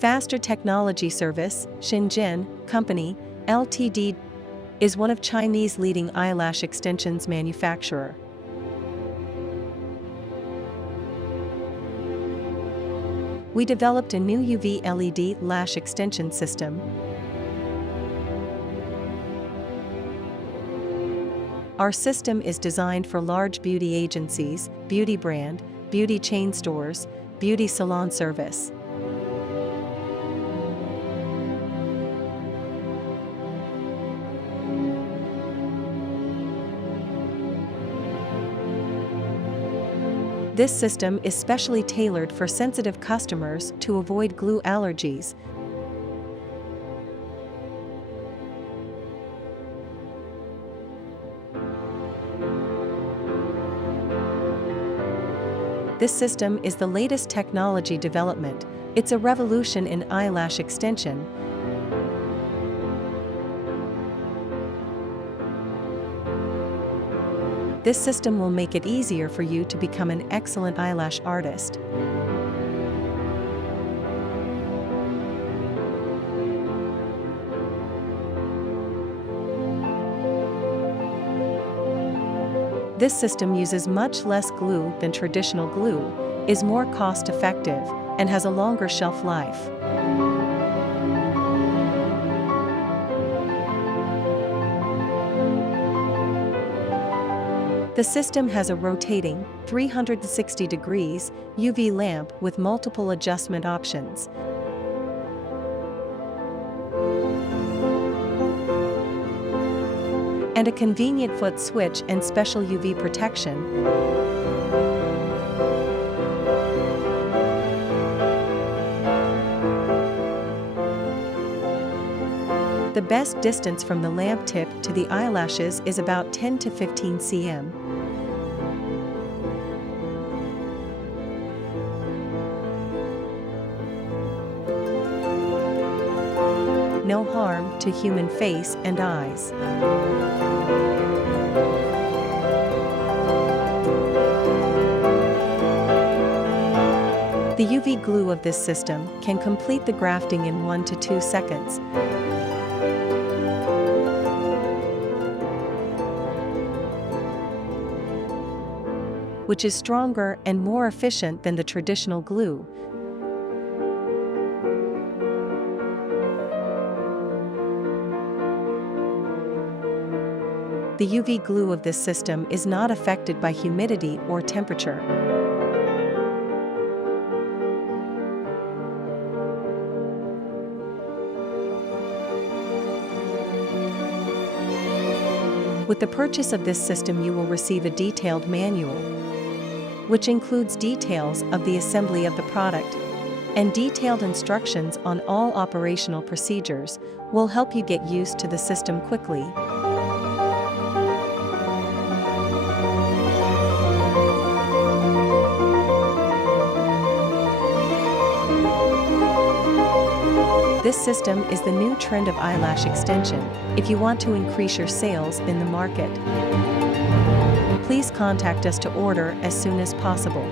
Faster Technology Service, Shenzhen Company, Ltd., is one of Chinese leading eyelash extensions manufacturer. We developed a new UV LED lash extension system. Our system is designed for large beauty agencies, beauty brand, beauty chain stores, beauty salon service. This system is specially tailored for sensitive customers to avoid glue allergies. This system is the latest technology development. It's a revolution in eyelash extension. This system will make it easier for you to become an excellent eyelash artist. This system uses much less glue than traditional glue, is more cost-effective, and has a longer shelf life. The system has a rotating, 360 degrees, UV lamp with multiple adjustment options. And a convenient foot switch and special UV protection. The best distance from the lamp tip to the eyelashes is about 10 to 15 cm. No harm to human face and eyes. The UV glue of this system can complete the grafting in 1 to 2 seconds. Which is stronger and more efficient than the traditional glue. The UV glue of this system is not affected by humidity or temperature. With the purchase of this system, you will receive a detailed manual, which includes details of the assembly of the product, and detailed instructions on all operational procedures will help you get used to the system quickly. This system is the new trend of eyelash extension. If you want to increase your sales in the market, please contact us to order as soon as possible.